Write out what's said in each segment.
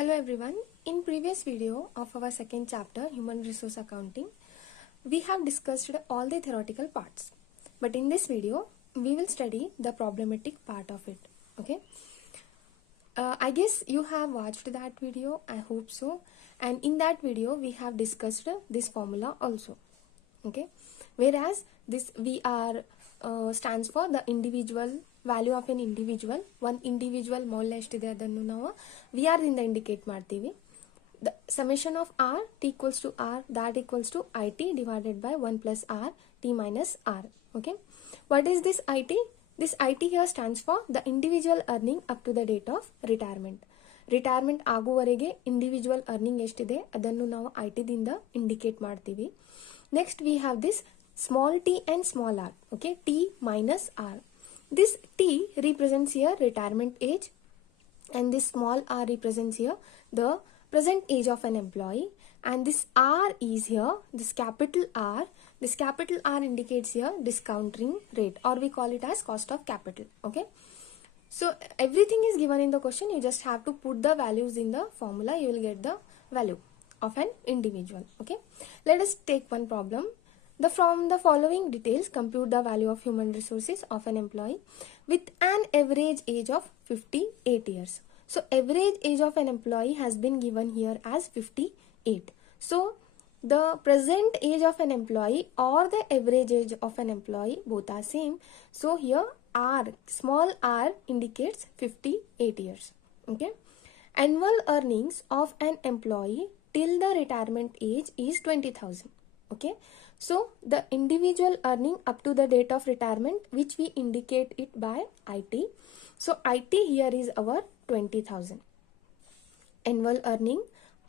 Hello everyone. In previous video of our second chapter, Human Resource Accounting, we have discussed all the theoretical parts. But in this video, we will study the problematic part of it. Okay. I guess you have watched that video. I hope so. And in that video, we have discussed this formula also. Okay. Whereas this VR stands for the individual value of an individual. One individual ಮೌಲ್ಯ ಎಷ್ಟಿದೆ ಅದನ್ನು ನಾವು VR ದಿಂದ indicate ಮಾಡ್ತೀವಿ. The summation of R T equals to R, that equals to IT divided by 1 plus R T minus R. Okay. What is this IT? This IT here stands for the individual earning up to the date of retirement. Retirement ಆಗುವವರೆಗೆ individual earning ಎಷ್ಟಿದೆ ಅದನ್ನು ನಾವು IT ದಿಂದ indicate ಮಾಡ್ತೀವಿ. Next we have this small t and small r. Okay, t minus r. This t represents here retirement age and this small r represents here the present age of an employee, and this r is here this capital R. This capital R indicates here discounting rate, or we call it as cost of capital. Okay, so everything is given in the question. You just have to put the values in the formula. You will get the value of an individual. Okay, let us take one problem. From the following details, compute the value of human resources of an employee with an average age of 58 years. So average age of an employee has been given here as 58. So the present age of an employee or the average age of an employee both are same. So here R, small r indicates 58 years. Okay. Annual earnings of an employee till the retirement age is 20,000. Okay. So the individual earning up to the date of retirement, which we indicate it by IT. So IT here is our 20,000. Annual earning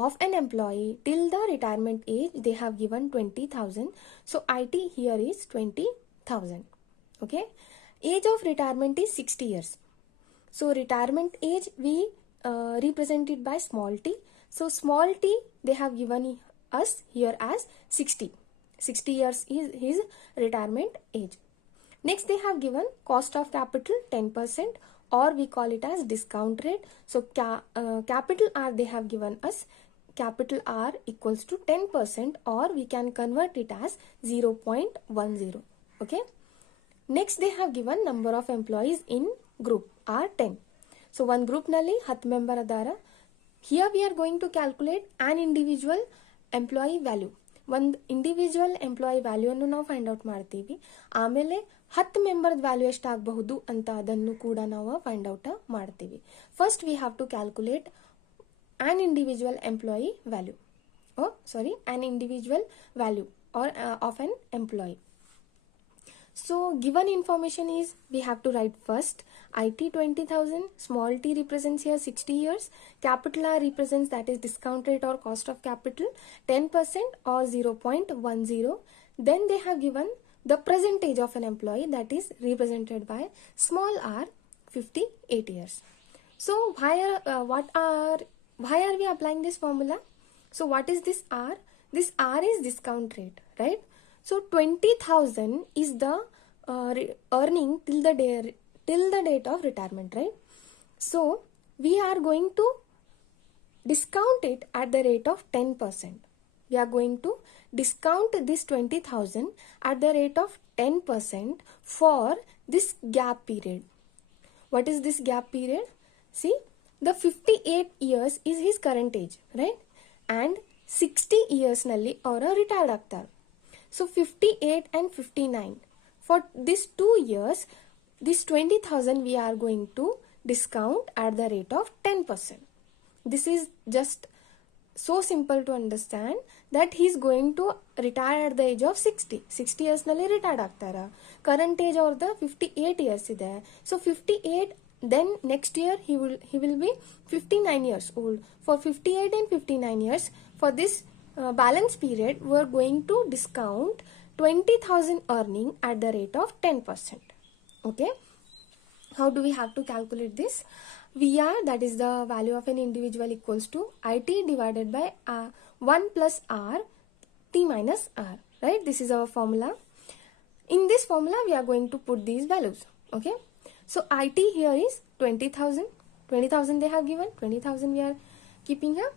of an employee till the retirement age, they have given 20,000. So IT here is 20,000. Okay. Age of retirement is 60 years. So retirement age we represent it by small t. So small t they have given us here as 60. 60 years is his retirement age. Next they have given cost of capital 10%, or we call it as discount rate. So capital R they have given us capital R equals to 10%, or we can convert it as 0.10. Okay. Next they have given number of employees in group are 10. So one group nalli 10 member adara. Here we are going to calculate an individual employee value. ಒಂದು individual employee ವ್ಯಾಲ್ಯೂವನ್ನು ನಾವು find out ಮಾಡ್ತೀವಿ. ಆಮೇಲೆ 10 ಮೆಂಬರ್ದ value ಎಷ್ಟಾಗಬಹುದು ಅಂತ ಅದನ್ನು ಕೂಡ ನಾವು ಫೈಂಡ್ ಔಟ್ ಮಾಡ್ತೀವಿ. First we have to calculate on individual employee value. an individual value or of an employee. So given information is, we have to write first IT 20,000, small t represents here 60 years, capital R represents that is discount rate or cost of capital 10% or 0.10. Then they have given the present age of an employee, that is represented by small r 58 years. So why are we applying this formula? So what is this R? This R is discount rate, right? So 20,000 is the earning till the date of retirement, right? So we are going to discount it at the rate of 10%. We are going to discount this 20,000 at the rate of 10% for this gap period. What is this gap period? See, the 58 years is his current age, right? And 60 years nalli avara retired agtare. So 58 and 59. For these 2 years, this 20,000 we are going to discount at the rate of 10%. This is just so simple to understand that he is going to retire at the age of 60. 60 years nalli retired agtara. Current age or the 58 years ide. So 58, then next year he will be 59 years old. For 58 and 59 years, for this balance period, we are going to discount 20,000 earning at the rate of 10%. Okay. How do we have to calculate this? VR, that is the value of an individual, equals to IT divided by 1 plus R T minus R. Right. This is our formula. In this formula, we are going to put these values. Okay. So IT here is 20,000. 20,000 they have given. 20,000 we are keeping here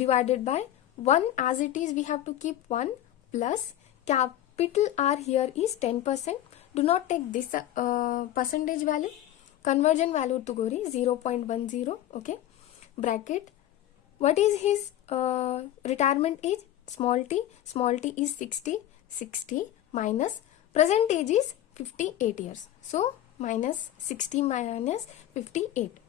divided by 1 as it is, we have to keep 1 plus capital R here is 10%. Do not take this percentage value, conversion value tugori 0.10. Okay, bracket. What is his retirement age? Small t is 60 minus present age is 58 years. So minus 60 minus 58.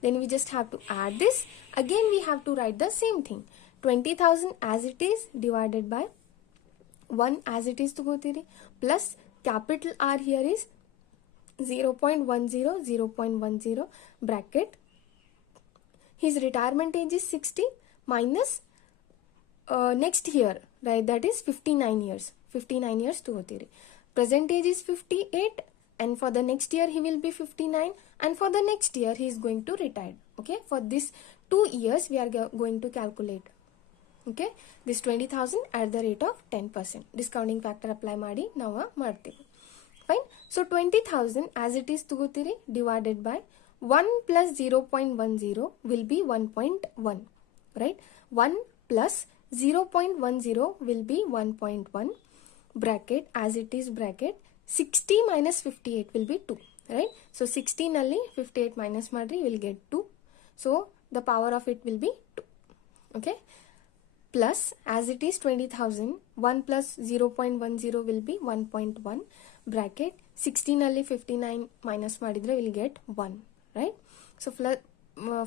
Then we just have to add this. Again we have to write the same thing. 20,000 as it is divided by 1 as it is tugotiri plus capital R here is 0.10 bracket. His retirement age is 60 minus next year, right, that is 59 years. 59 years tugotiri. Present age is 58 and for the next year he will be 59 and for the next year he is going to retire. Okay, for this 2 years we are going to calculate. Okay, this 20,000 at the rate of 10%. Discounting factor apply ಮಾಡಿ ನಾವು ಮಾಡ್ತೀವಿ. Fine. So 20,000 as it is tugotiri divided by 1 plus 0.10 will be 1.1. Right? 1 plus 0.10 will be 1.1. Bracket as it is bracket 60 minus 58 will be 2. Right? So 60 nalli 58 minus madri will get 2. So the power of it will be 2. Okay? Plus as it is 20,000, 1 plus 0.10 will be 1.1. Bracket 60 nalli 59 minus madidre will get 1. Right? So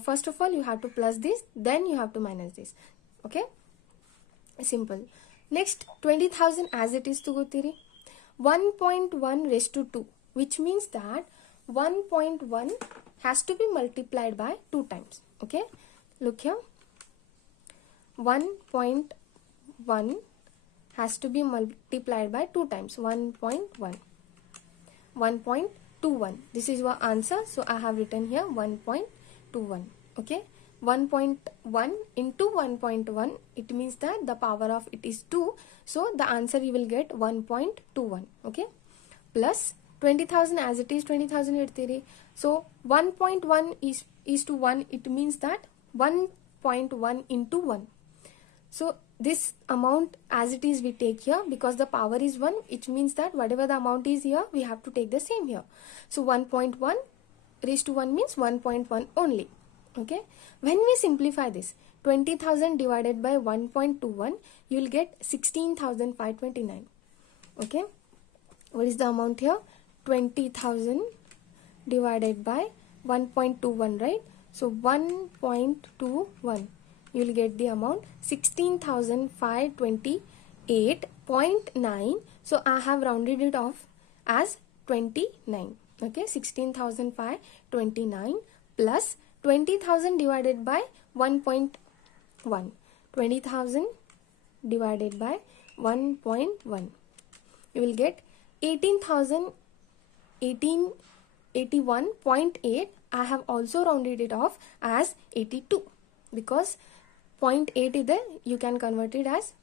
first of all you have to plus this, then you have to minus this. Okay? Simple. Next 20,000 as it is tugotiri 1.1 raised to 2, which means that 1.1 has to be multiplied by 2 times. Okay, look here, 1.1 has to be multiplied by 2 times. 1.21. This is your answer, so I have written here 1.21. Okay, 1.1 into 1.1, it means that the power of it is 2, so the answer you will get 1.21. Okay, plus 20,000 as it is 20,000 irtiri, so 1.1 is to 1, it means that 1.1 into 1. So this amount as it is we take here, because the power is 1, it means that whatever the amount is here we have to take the same here. So 1.1 raised to 1 means 1.1 only. Okay, when we simplify this, 20,000 divided by 1.21, you will get 16,529. Okay, what is the amount here? 20,000 divided by 1.21, right? So 1.21, you will get the amount 16,528.9. So I have rounded it off as 29. Okay, 16,529 plus 20,000 divided by 1.1. 20,000 divided by 1.1. You will get 18,081.8. I have also rounded it off as 82 because 0.8 is there. You can convert it as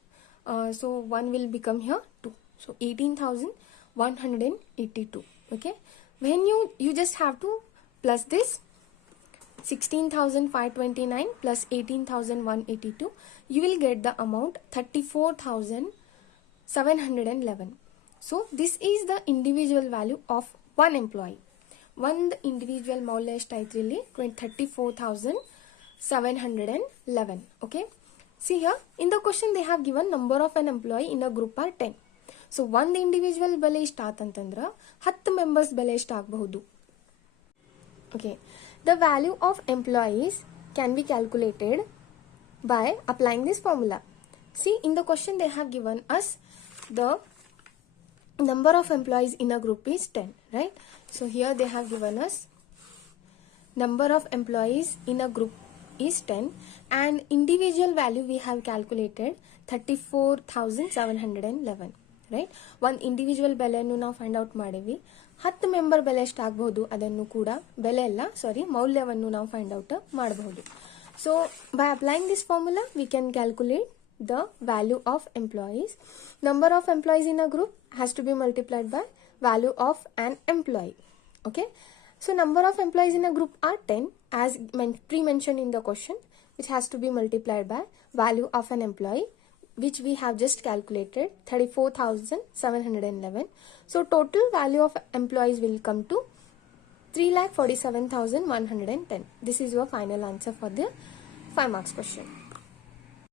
so 1 will become here 2. So 18,182. Okay. When you just have to plus this 16,529 plus 18,182, you will get the amount 34,711. So this is the individual value of one employee. One individual ಮೌಲ್ಯ ಎಷ್ಟಾಯ್ತು ಇಲ್ಲಿ 34,711. Okay, see here in the question they have given number of an employee in a group are 10. So one individual ಬೆಲೆ ಇಷ್ಟ ಆತಂತಂದ್ರ 10 members ಬೆಲೆ ಇಷ್ಟ ಆಗಬಹುದು. Okay, the value of employees can be calculated by applying this formula. See, in the question they have given us the number of employees in a group is 10, right? So here they have given us number of employees in a group is 10 and individual value we have calculated 34,711, right? One individual ಬೆಲೆಯನ್ನು ನಾವು find out ಮಾಡಿವಿ. 10 member ಬೆಲೆ ಎಷ್ಟಾಗಬಹುದು ಅದನ್ನು ಕೂಡ ಬೆಲೆ ಅಲ್ಲ ಮೌಲ್ಯವನ್ನು ನಾವು ಫೈಂಡ್ ಔಟ್ ಮಾಡಬಹುದು. So by applying this formula we can calculate the value of employees. Number of employees in a group has to be multiplied by value of an employee. Okay, so number of employees in a group are 10 as pre-mentioned in the question. which has to be multiplied by value of an employee, which we have just calculated 34,711. So total value of employees will come to 3,47,110. This is your final answer for the 5 marks question.